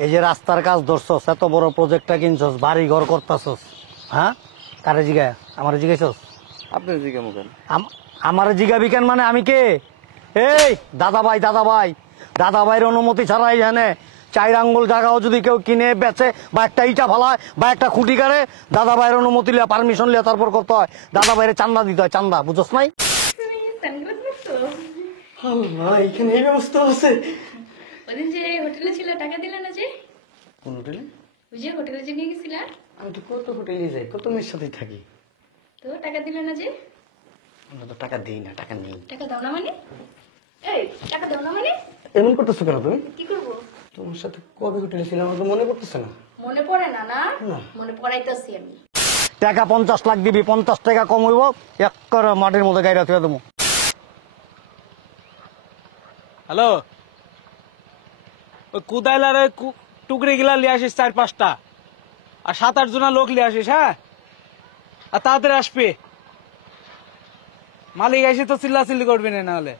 এই যে রাস্তার কাজ ধরছস, এত বড় প্রজেক্টটা কিনছস, বাড়ি ঘর করতেছস, হ্যাঁ? কারে জিগায়? আমার জিগাইছস? আপনার জিজ্ঞামু কেন? আমার জিগাবি কেন মানে আমি কে? এই দাদা ভাই, দাদা ভাই, দাদা ভাইয়ের অনুমতি ছাড়াই জানে চার আঙ্গুল জায়গাও যদি কেউ কিনে বেচে বা একটা ইটা ফালায় বা একটা খুঁটি কাটে, দাদা ভাইয়ের অনুমতি লিয়া, পারমিশন লিয়া তারপর করতে হয়। দাদা ভাইয়ের চান্দা দিতে হয়, চান্দা, বুঝছস নাই? এখানে এই ব্যবস্থা আছে? ওদিন যে হোটেলে ছিল টাকা দিলে না যে? কোন হোটেলে? ওই যে হোটেলে যে নিয়ে গেছিলা? আমি তো কত হোটেলে যাই, কত মেয়ের সাথেই থাকি। তো টাকা দিলে না যে? আমরা তো টাকা দিই না, টাকা নেই। টাকা দাও না মানে? এই টাকা দাও না মানে? এমন করতেছো কেন তুমি? কি করবো? তোমার সাথে কবে হোটেলে ছিলাম আমার তো মনে করতেছে না। মনে পড়ে না না? না। মনে পড়াইতেছি আমি। টাকা 50 লাখ দিবি, 50 টাকা কম হইব, এক করে মাটির মধ্যে গাইরা থুয়ে দেবো। হ্যালো, ওই কুদাইলারে টুকরি গিলা লিয়ে আসিস 4-5টা, আর 7-8 জনা লোক লিয়ে আসিস, হ্যাঁ? আর তাড়াতাড়ি আসবে। মালিক এসে তো চিল্লাচিল্লি করবি না, নাহলে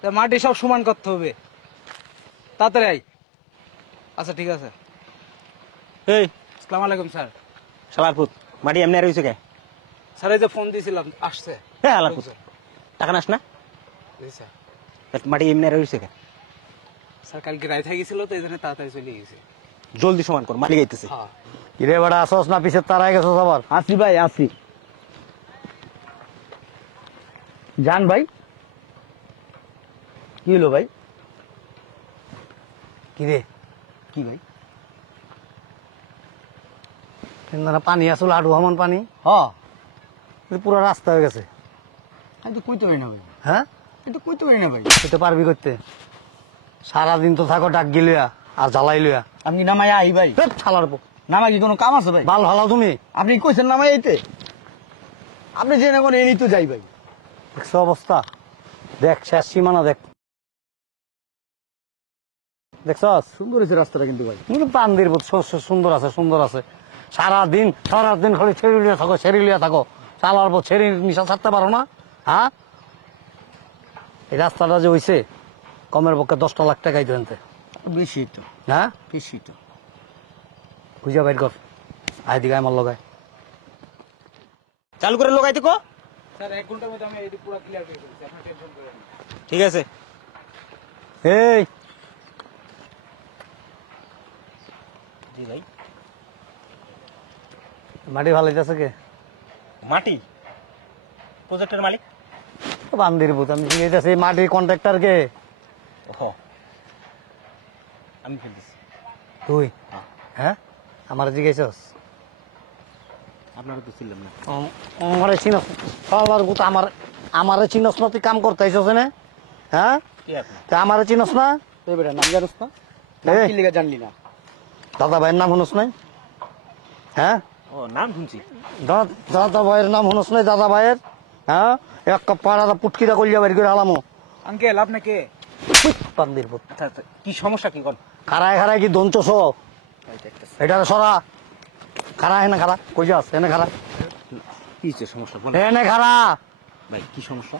তা মাটি সব সমান করতে হবে। তাড়াতাড়ি আই। আচ্ছা ঠিক আছে। এই আসসালামু আলাইকুম স্যার। শালারপুত মাটি এমনি আর হইছে কে? স্যার এই যে ফোন দিয়েছিলাম, আসছে। হ্যাঁ শালারপুত, টাকা নাস না? জি স্যার। মাটি এমনি আর হইছে কে? স্যার কালকে রাইত হয়ে গেছিল তো এই জন্য তাড়াতাড়ি চলে গেছে। জলদি সমান কর, মালিক আইতেছে। হ্যাঁ। কিরে বেড়া, আসস না পিছের তারাই গেছস আবার? আসি ভাই আসি। জান ভাই, কি হলো ভাই? কিরে কি ভাই? কিন্তু পানি আসল আডু হমান পানি, হ্যাঁ, পুরো রাস্তা হয়ে গেছে। আমি তো কইতে পারি না ভাই। হ্যাঁ, এটা কইতে পারি না ভাই। তুই তো পারবি করতে? সারাদিন তো থাকো ডাক গিলিয়া আর জ্বালাই লিয়া। আপনি নামাই আই ভাই। ছালার পো নামা কি কোনো কাম আছে ভাই? বাল ভালো তুমি। আপনি কইছেন নামাই আইতে, আপনি জেনে কোন এনি তো যাই ভাই। দেখছো অবস্থা? দেখ শেষ সীমানা দেখ, দেখছস? সুন্দর হয়েছে রাস্তাটা কিন্তু ভাই। কিন্তু পান্দির বোধ সুন্দর আছে, সুন্দর আছে। সারাদিন খালি ছেড়ে লিয়া থাকো, ছেড়ে লিয়া থাকো। চালার পর ছেড়ে নিশা ছাড়তে পারো না? হ্যাঁ, এই রাস্তাটা যে হইছে কমের পক্ষে 10 লাখ টাকাই দেনতে। বেশি তো, হ্যাঁ, বেশি তো। খুঁজা বাইর কর, আয় দিকে আমার লগায়। চালু করে লোক আইতে কো। স্যার 1 ঘন্টার মধ্যে আমি এদিক পুরো ক্লিয়ার করে দিচ্ছি, আপনি টেনশন করেন না। ঠিক আছে। এই জি ভাই। মাটি ভালাইতেছে কে? মাটি প্রজেক্টের মালিক। বান্দির ভূত, আমি জিজ্ঞেস এই মাটির কন্ট্রাক্টর কে? ও আমি ফেলতেছি। তুই? হ্যাঁ, আমার জিজ্ঞেস? আপনারা তো ছিলাম না। আমারে চিনস? সবার ভূত আমারে চিনস না? তুই কাম করতে আইসস না? হ্যাঁ, কি আপনি? তা আমারে চিনস না? তুই বেটা নাম জানোস না? এই, কি লিগা জানলি না? দাদা ভাইয়ের নাম শুনস নাই? হ্যাঁ, ও নাম শুনছি। দাদা ভাইয়ের নাম শুনস নাই? দাদা ভাইয়ের, হ্যাঁ, এক কাপ পাড়া পুটকিটা করিয়া বাড়ি করে হালামো। আঙ্কেল আপনি কে? বান্দির ভূত, আচ্ছা আচ্ছা, কি সমস্যা কি কোন? খারায় খারায় কি দঞ্চস? এটা সরা, খারা এনে খারা, কই যাস? এনে খারা, কি হচ্ছে সমস্যা বল এনে খারা। ভাই, কি সমস্যা?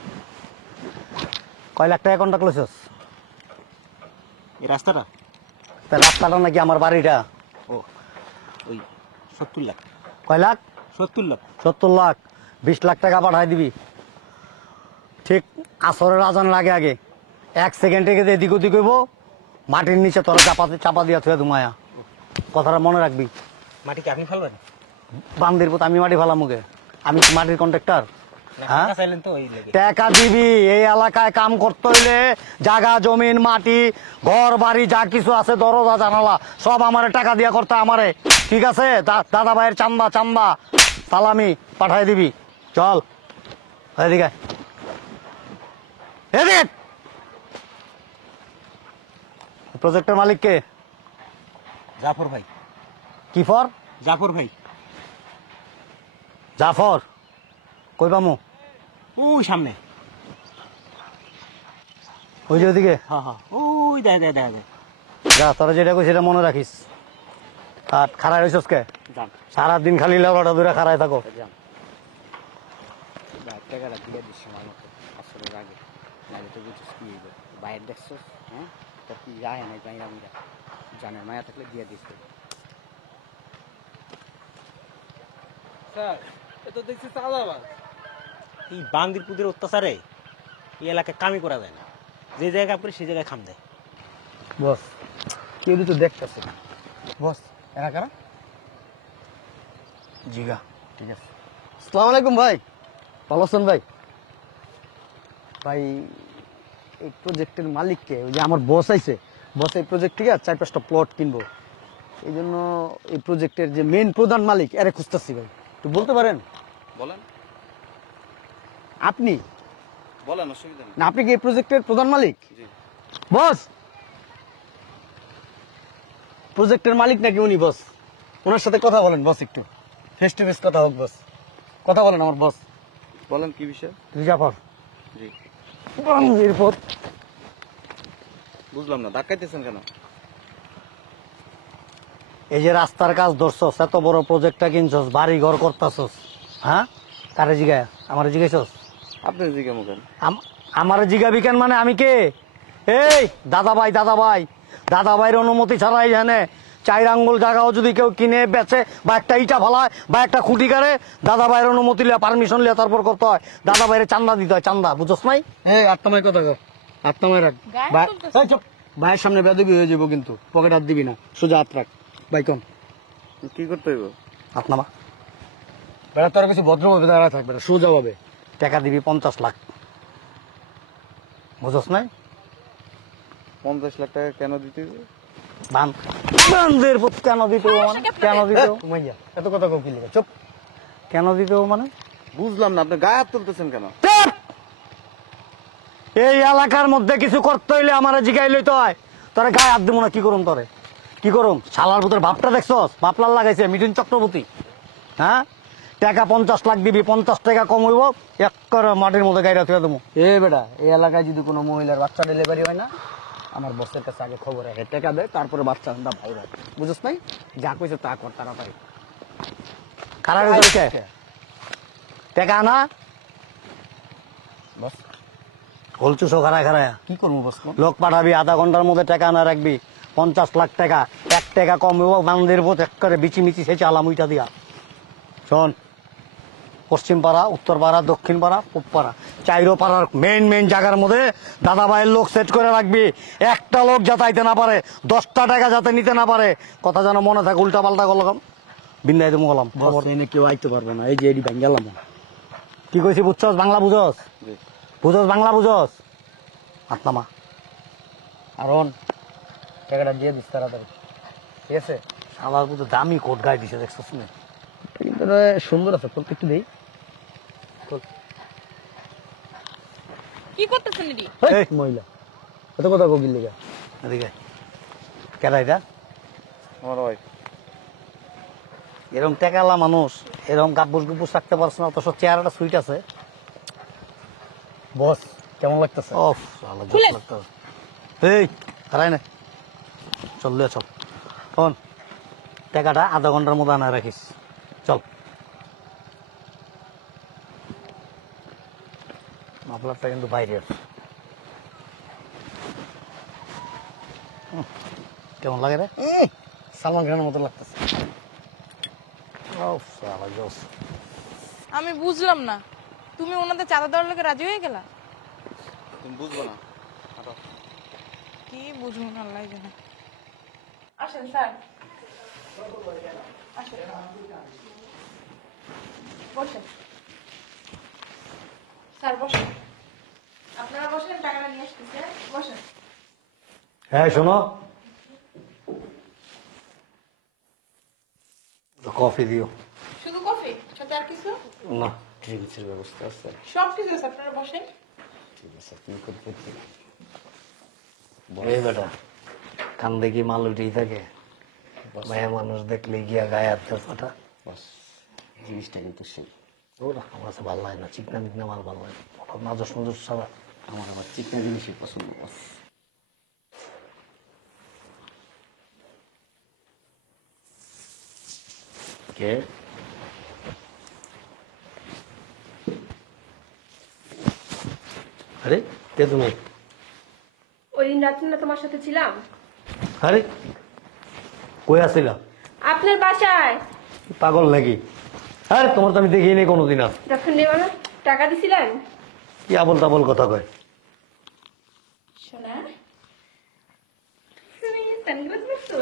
কয় লাখ টাকা কন্ট্যাক্ট লইছস? এই রাস্তাটা? তা রাস্তাটা নাকি আমার বাড়িটা? ও ওই 70 লাখ। কয় লাখ? 70 লাখ। 70 লাখ। 20 লাখ টাকা পাঠাই দিবি। ঠিক আসরের আজান লাগে আগে 1 সেকেন্ডে গেছে এদিক ওদিক হইব, মাটির নিচে তোরা চাপা দিয়া থুয়া দুমায়া। কথাটা মনে রাখবি। মাটি কি আপনি ফেলবেন? বান্দির পথ আমি মাটি ফেলাম মুখে? আমি কি মাটির কন্ট্রাক্টর? হ্যাঁ, টাকা চাইলেন তো ওই লেগে। টাকা দিবি। এই এলাকায় কাম করতে হইলে জায়গা জমিন মাটি ঘর বাড়ি যা কিছু আছে দরজা জানালা সব আমারে টাকা দিয়া করতে আমারে, ঠিক আছে? দাদা ভাইয়ের চান্দা চান্দা সালামি পাঠাই দিবি। চল এদিকে, এদিকে। প্রজেক্টের মালিক কে? জাফর ভাই। কি ফর? জাফর ভাই। জাফর? কই পামু? ওই সামনে। ওই যে ওদিকে? হ্যাঁ হ্যাঁ, ওই দেখা দেখা দেখা যায়। যা, তোরা যেটা কই সেটা মনে রাখিস। আর খারাই রইছস কে? যান সারাদিন খালি লেবাটা দূরে খারাই থাকো। যান। টাকাটা দিয়ে দিচ্ছি আমার মতো আসরের আগে, নাহলে তো বুঝছিস কি হইব। বাইরে দেখছস, হ্যাঁ, তোর কি যায় নাই বাইরা মিরা জানে মায়া থাকলে দিয়ে দিস। স্যার এ তো দেখছি চাঁদাবাজ। এই বান্দিরপুদের অত্যাচারে এই এলাকায় কামই করা যায় না, যে জায়গায় কাম করে সেই জায়গায় খাম দেয়। বস কেউ তো দেখতেছে না। বস এরা কারা? জিগা। ঠিক আছে। আসসালামু আলাইকুম ভাই, ভালো আছেন ভাই? ভাই এই প্রজেক্টের মালিককে, ওই যে আমার বস আইছে, বস এই প্রজেক্ট থেকে 4-5টা প্লট কিনবো, এই জন্য এই প্রজেক্টের যে মেইন প্রধান মালিক এরে খুঁজতেছি ভাই, একটু বলতে পারেন? বলেন আপনি বলেন, অসুবিধা নেই। না, আপনি কি এই প্রজেক্টের প্রধান মালিক? জি। বস প্রজেক্টের মালিক নাকি উনি? বস ওনার সাথে কথা বলেন বস, একটু ফেস টু ফেস কথা হোক বস, কথা বলেন আমার বস। বলেন কি বিষয়? জাফর জি। এরপর বুঝলাম না, ধাক্কাইতেছেন কেন? এই যে রাস্তার কাজ ধরছস, এত বড় প্রজেক্টটা কিনছস, বাড়ি ঘর করতাছস, হ্যাঁ? কারে জিগায়? আমার জিগাইছস? আপনি দিকে মুখেন। আমার জিগাবি কেন মানে আমি কে? এই দাদা ভাই দাদা ভাই, দাদা ভাইয়ের অনুমতি ছাড়াই জানে 4 আঙ্গুল জায়গাও যদি কেউ কিনে বেচে বা একটা ইটা ফালায় বা একটা খুঁটি কাটে, দাদা ভাইয়ের অনুমতি লিয়া, পারমিশন লিয়া তারপর করতে হয়। দাদা ভাইয়ের চান্দা দিতে হয়, চান্দা, বুঝছস নাই? এই আত্মামায় কথা কর, আত্মামায় রাখ ভাই। এই চুপ, ভাইয়ের সামনে বেদবি হয়ে যাবো কিন্তু, পকেট হাত দিবি না, সোজা হাত রাখ ভাই। কম কি করতে হইব? আপনামা বেড়া তোর কিছু ভদ্রভাবে দাঁড়া থাকবে না, সোজা ভাবে। টাকা দিবি 50 লাখ, বুঝছস নাই? 50 লাখ টাকা কেন দিতে হইব? বান্ধের পুত কেন দিতে হবে মানে? কেন দিতে হবে? ঘুমাইয়া এত কথা কম কি লিখা, চুপ। কেন দিতে হবে মানে? বুঝলাম না, আপনি গায়ে হাত তুলতেছেন কেন? চুপ! এই এলাকার মধ্যে কিছু করতে হইলে আমার জিগাই লইতে হয়। তোরে গায়ে হাত দিব না, কি করুম তোরে? কি করুম? শালার ভিতরে ভাবটা দেখছস? ভাবলার লাগাইছে মিঠুন চক্রবর্তী, হ্যাঁ? টাকা 50 লাখ দিবি, 50 টাকা কম হইব, এক করে মাটির মধ্যে গাইরা থুয়ে দেবো। এ বেটা, এই এলাকায় যদি কোনো মহিলার বাচ্চা ডেলিভারি হয় না, আমার বসের কাছে আগে খবর রাখে, টাকা দেয়, তারপরে বাচ্চা ভাই রাখ, বুঝছ নাই? যা কইছে তা কর তাড়াতাড়ি। খারাপ হয়েছে টাকা না বস হলচুসো খারায় খারায় কি করবো বস? লোক পাঠাবি, আধা ঘন্টার মধ্যে টাকা না রাখবি, 50 লাখ টাকা, 1 টাকা কম হইব, বান্দের বোধ এক করে বিচি মিচি সেচে আলাম উইটা দিয়া। শোন, পশ্চিম পাড়া, উত্তর পাড়া, দক্ষিণ পাড়া, পূব পাড়া, 4 পাড়ার মেইন জায়গার মধ্যে দাদা ভাইয়ের লোক সেট করে রাখবি। একটা লোক যাতাইতে না পারে, 10টা টাকা যাতে নিতে না পারে, কথা যেন মনে থাকে। উল্টা পাল্টা করলাম বিন্দাই তুমি গেলাম। খবর এনে কেউ আইতে পারবে না, এই যে এডি ভাঙ্গালাম। কি কইছি বুঝছস? বাংলা বুঝস? জি। বুঝস বাংলা বুঝস? আত্মামা আর টাকাটা দিয়ে দিস তাড়াতাড়ি, ঠিক আছে? আমার বুঝে দামি কোট গায়ে দিছে, দেখছস না? কিন্তু সুন্দর আছে, তোর একটু দেই। কি করতেছেন এডি? এই। মহিলা এত কথা কোকিল লিগা। এদিকে কেডা এটা? আমার ওয়াইফ। এরকম টেকালা মানুষ এরকম কাপুস গুপুস রাখতে পারছ না, অথচ চেহারাটা সুইট আছে। বস কেমন লাগতেছে? ওফ শালা জোক লাগতেছে। এই হারাই না, চল চল। শোন, টাকাটা আধা ঘন্টার মধ্যে আনা রাখিস, চল। মাফলারটা কিন্তু বাইরে আছে। কেমন লাগে রে? সালমান খানের মতো লাগতেছে। ওফ শালা জোস। আমি বুঝলাম না, তুমি ওনাদের চাঁদা দেওয়ার লোকে রাজি হয়ে গেলা? তুমি বুঝবো না। কি বুঝবো না আল্লাহ জানে। আসেন স্যার, আসেন বসেন। স্যার বসেন, আপনারা বসেন, টাকাটা নিয়ে আসতেছে, বসেন। হ্যাঁ শোনো, কফি দিও। শুধু কফি, সাথে আর কিছু? না, ড্রিঙ্কসের ব্যবস্থা আছে। সব কিছু আছে, আপনারা বসেন। ঠিক আছে, তুমি করতে এই বেটা কান দেখি মাল উঠেই থাকে, মায়া মানুষ দেখলে গিয়া গায়ে হাত ফাটা। জিনিসটা কিন্তু সেই ওরা আমার কাছে ভালো লাগে না, চিকনা মিকনা মাল ভালো লাগে, নাজস নজস ছাড়া। আমার আবার চিকনা জিনিসই পছন্দ। বস কে? আরে কে তুমি? ওই দিন রাত্রে না তোমার সাথে ছিলাম? আরে কই আসিলা? আপনার বাসায় পাগল নাকি? আরে তোমার তো আমি দেখিনি কোনোদিন। আর যখন নেবার টাকা দিছিলেন। কি আবল তাবল কথা কয়। শোনা সানগ্লাস পরছো?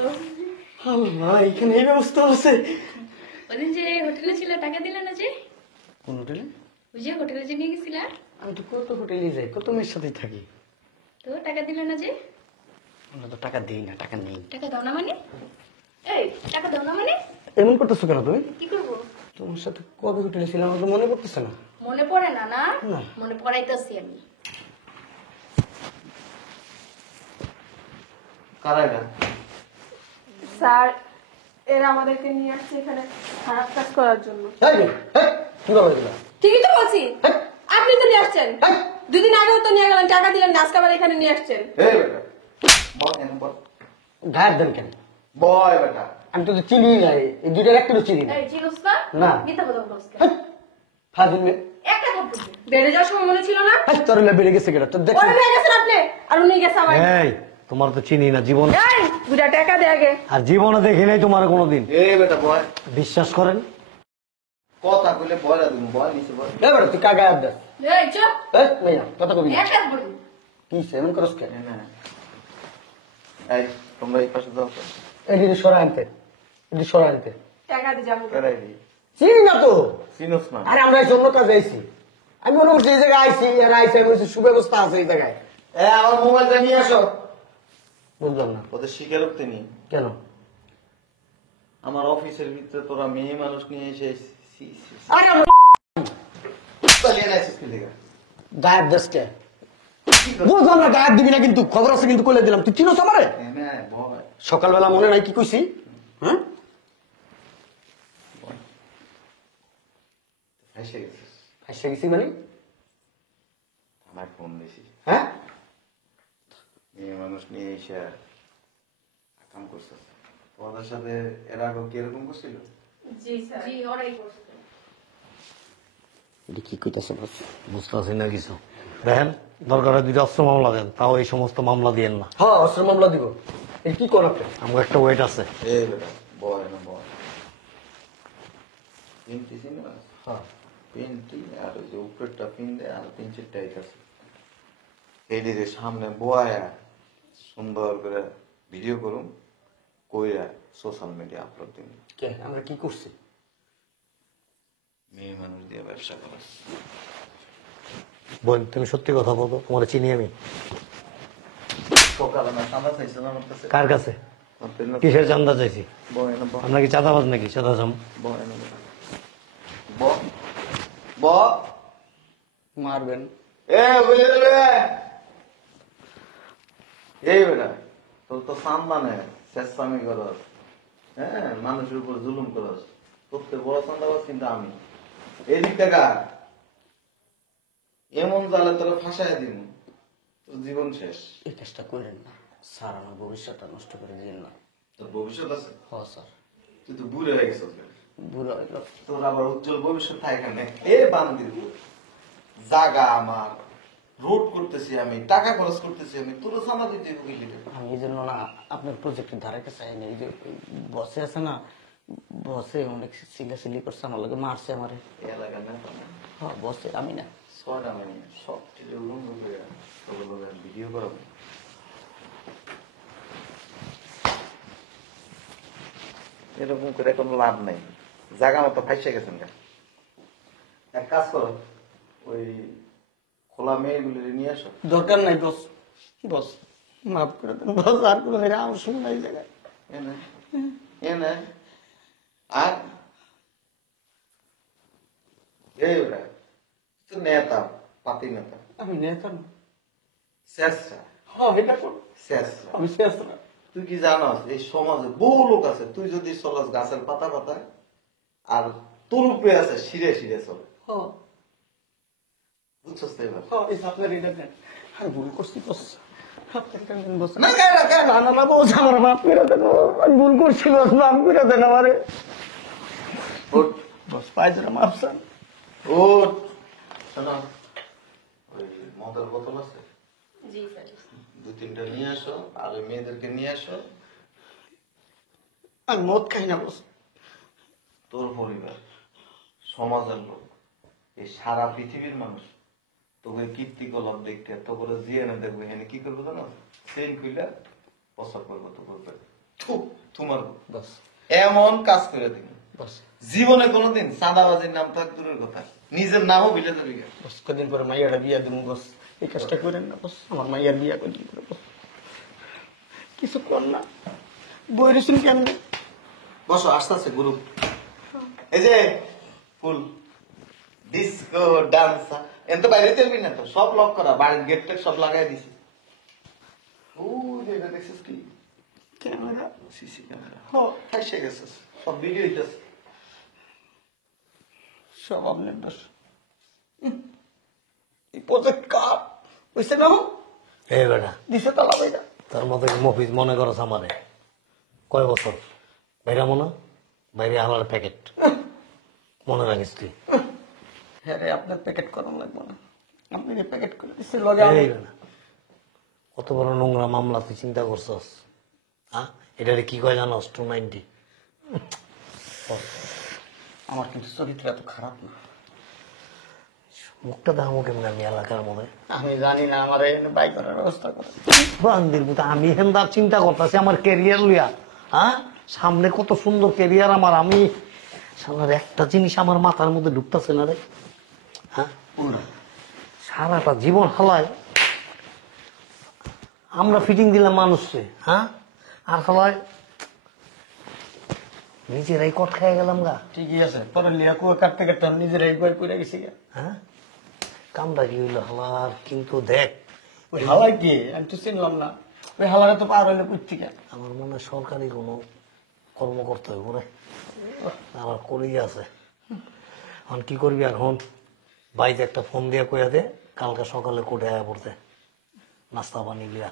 এখানে এই ব্যবস্থা আছে? ওদিন যে হোটেলে ছিল টাকা দিলে না যে? কোন হোটেলে? ওই যে হোটেলে যে নিয়ে গেছিলা, আমি তো কত হোটেলে যাই, কত মেয়ের সাথেই থাকি। তো টাকা দিলে না যে? আমরা তো টাকা দিই না, টাকা নেই। টাকা দাও না মানে? এই টাকা দাও না মানে? এমন করতেছো কেন তুমি? কি করবো? তোমার সাথে কবে হোটেলে ছিলাম আমার তো মনে পড়তেছে না। মনে পড়ে না না? না। মনে পড়াইতেছি আমি। কারা এটা? স্যার এরা আমাদেরকে নিয়ে আসছে এখানে খারাপ কাজ করার জন্য। এই যে, কি বলো এগুলা? ঠিকই তো বলছি, আপনি তো নিয়ে আসছেন। 2 দিন আগেও তো নিয়ে গেলেন, টাকা দিলেন না, আজকে আবার এখানে নিয়ে আসছেন। এই বেটা বল কেন বল। গায়ের দেন কেন? বয় বেটা। আমি তো চিনি নাই, এই দুইটার একটু চিনি না। এই চিনোস না? না। মিথ্যা কথা বলছ কেন? ফাজিল মেয়ে। একটা থাপ্পড় দে। বেড়ে যাওয়ার সময় মনে ছিল না? তোর হলে বেড়ে গেছে কেটা? তোর দেখ ওরা নিয়ে গেছেন আপনি, আর উনি গেছে আবার। এই তোমার তো চিনি না জীবন। এই 2টা টাকা দে আগে। আর জীবনে দেখি নাই তোমার কোনোদিন। এই বেটা বয়। বিশ্বাস করেন? কথা কইলে বয়রা দিমু, বয় নিচে বয়। এবার তুই কা গায়ের দেন? এই চুপ। এই মেয়া কথা কবি না। একটা থাপ্পড় দে। কি এমন করস কেন? এই না। এই তোমরা এই পাশে যাও তো। এটি সরা আনতে, এটি সরা আনতে। টাকা দিয়ে যাবো। কেরাই দি। চিনি না তো। চিনোস না? আরে আমরা এই অন্য কাজে আইছি। আমি মনে করছি এই জায়গায় আইছি, আর আইসি আমি বলছি সুব্যবস্থা আছে এই জায়গায়। আমার মোবাইলটা নিয়ে আসো। বুঝলাম না ওদের স্বীকারোক্তি নি। কেন? আমার অফিসের ভিতরে তোরা মেয়ে মানুষ নিয়ে এসে আরে আমরা চালিয়ে নাইছিস কি লেগা? গায়ের দেশকে বুঝলাম না, গায়ের দিবি না কিন্তু, খবর আছে কিন্তু কইলে দিলাম। তুই চিনোস আমারে? এনে বয়। সকালবেলা মনে নাই কি কইছি? হ্যাঁ এসে গেছিস। এসে গেছি মানে? আমার ফোন দিছি। হ্যাঁ মেয়ে মানুষ নিয়ে এসে কাম করছিস। ওদের সাথে এর আগে কি এরকম করছিল? জি স্যার। জি ওরাই করছে। এটা কি কইতাছে? বুঝতেছি না কিছু। দেখেন দরকার হয় 2টা অস্ত্র মামলা দেন, তাও এই সমস্ত মামলা দিয়েন না। হ্যাঁ অস্ত্র মামলা দিব। এই কি কোন আপনি? আমার একটা ওয়েট আছে। এই বেটা বয় না বয়। পিনটি চিনিস? হ্যাঁ পিনটি আর ওই যে উপরেরটা পিন দেয় আর 3-4 টাইট আছে। এইদিকে সামনে বয়া সুন্দর করে ভিডিও করুন, কইরা সোশ্যাল মিডিয়া আপলোড দিন। কে আমরা কি করছি? মেয়ে মানুষ দিয়ে ব্যবসা করা। বোন তুমি সত্যি কথা বলো, তোমার চিনি আমি। সকালে না সাদা চাইছিল আমার কাছে। কার কাছে? আপনার না কিসের চান্দা চাইছি? বয় না বয়। আমরা কি চাঁদাবাজ নাকি? চাঁদা চাম বয় না ব ব মারবেন? এ বুঝে দেবে। এই বেটা তোর তো সামনে চেষ্টামি করস, হ্যাঁ মানুষের উপর জুলুম করস। তোর বড় চান্দাবাজ কিন্তু আমি। এদিক টাকা এমন জালে তোরা ফাঁসাই দিব, তোর জীবন শেষ। এই কাজটা করেন না স্যার, আমার ভবিষ্যৎটা নষ্ট করে দিন না। তোর ভবিষ্যৎ আছে? হ্যাঁ স্যার। তুই তো বুড়ে হয়ে গেছিস। বুড়ো হইল তোর আবার উজ্জ্বল ভবিষ্যৎ থাকে এখানে। এ বান্দির জাগা আমার, রোড করতেছি আমি, টাকা খরচ করতেছি আমি, তোর সামা দিতে গেলি। আমি এই জন্য না আপনার প্রজেক্টের ধারে কাছে আইনি। এই যে বসে আছে না, বসে অনেক সিলাসিলি করছে আমার লোকে, মারছে আমারে। এই এলাকা না হ্যাঁ বসে, আমি না। 6টা মানে সব কিছু উলঙ্গ করে ভিডিও করাবো। এরকম করে কোনো লাভ নাই, জায়গা মতো ফাইসে গেছেন। এক কাজ করো, ওই খোলা মেয়েগুলি নিয়ে আসো। দরকার নাই বস, বস মাফ করে দেন বস, আর কোনো মেয়েরা আমার শুনে নাই জায়গায়। এনে এনে আর এই ওরা তো নেতা, পাতি নেতা, আমি নেতা না। শেষরা হ্যাঁ এটা করো, শেষরা। আমি শেষ না। তুই কি জানাস এই সমাজে বহু লোক আছে, তুই যদি চলাস গাছের পাতা পাতায় আর তোর উপরে আছে শিরে শিরে চলে। হ্যাঁ বুঝছস তো এবার? হ্যাঁ এই আপনার এটা দেন। আমি ভুল করছি বস, আপনার এটা দেন বস। না কেন কেন না না না বস, আমার মাফ করে দেন, আমি ভুল করছি বস, মাফ করে দেন আমারে ওঠ বস, পাইছে মাফ চান। ওঠ। শোনো, ওই মদের বোতল আছে, জি স্যার। 2-3টা নিয়ে আসো, আর ওই মেয়েদেরকে নিয়ে আসো। আমি মদ খাই না বস। তোর পরিবার, সমাজের লোক, এই সারা পৃথিবীর মানুষ তোকে কীর্তিকলাপ দেখতে তো করে জিয়ানে দেখবে এখানে কি করবো জানো? সেন খুইলা প্রস্তাব করবো তো করবে তোমার বস এমন কাজ করে দিন বস জীবনে কোনোদিন চাঁদাবাজির নাম থাক দূরের কথা, নিজের নামও বিলে যাবি গা। বস, কদিন পরে মাইয়াটা বিয়া দিব বস। এই কাজটা করেন না বস, আমার মাইয়ার বিয়া কদিন করে বস। কিছু কর না, বই রেছেন কেন? বসো, আস্তে আস্তে গ্রুপ। এই যে ফুল ডিস্কো ডান্স এত বাইরে চলবি না তো, সব লক করা, বাড়ির গেট টেট সব লাগাই দিছি। ও এটা দেখছিস কি? Camera CC camera. হ্যাঁ, ফাইসে গেছিস, সব ভিডিও হইতেছে। সব আপনার দোষ। এই প্রজেক্ট কাপ হয়েছে না? এই বেটা, দিছে তালা বাইরা। তার মধ্যে মফিজ মনে করছ আমারে কয় বছর বাইরা মনে, বাইরে হালার প্যাকেট মনে রাখিস তুই। হ্যাঁ রে, আপনার প্যাকেট করানো লাগবে না, আপনি প্যাকেট করে দিচ্ছে লগে এই বেটা, কত বড় নোংরা মামলা তুই চিন্তা করছস? হ্যাঁ, এটারে কি কয় জানোস? 290। আমার কিন্তু চরিত্র এত খারাপ না। মুখটা দামও কেমন আমি এলাকার মধ্যে আমি জানি না, আমার বাইক করার ব্যবস্থা করে। বান্দির মতো আমি হেন্দার চিন্তা করতেছি আমার ক্যারিয়ার লইয়া। হ্যাঁ, সামনে কত সুন্দর ক্যারিয়ার আমার, আমি সালার একটা জিনিস আমার মাথার মধ্যে ঢুকতেছে না রে। হ্যাঁ, সারাটা জীবন হালায় আমরা ফিটিং দিলাম মানুষকে। হ্যাঁ, আর হালায় নিজেরাই কট খেয়ে গেলাম গা। ঠিকই আছে, পরে লিয়া কুয়া কাটতে কাটতে আমি নিজের এক বই পড়ে গেছি গা। হ্যাঁ, কামটা কি হইলো হালার? কিন্তু দেখ, ওই হালাই কে আমি তো চিনলাম না, ওই হালারে তো পার হইলে পুত্রিকা। আমার মনে হয় সরকারি কোনো কর্ম করতে হবে রে, আমার করেই আছে। এখন কি করবি এখন? বাইতে একটা ফোন দিয়ে কইয়া দে কালকে সকালে কোর্টে আয়া পড়তে, নাস্তা পানি লিয়া।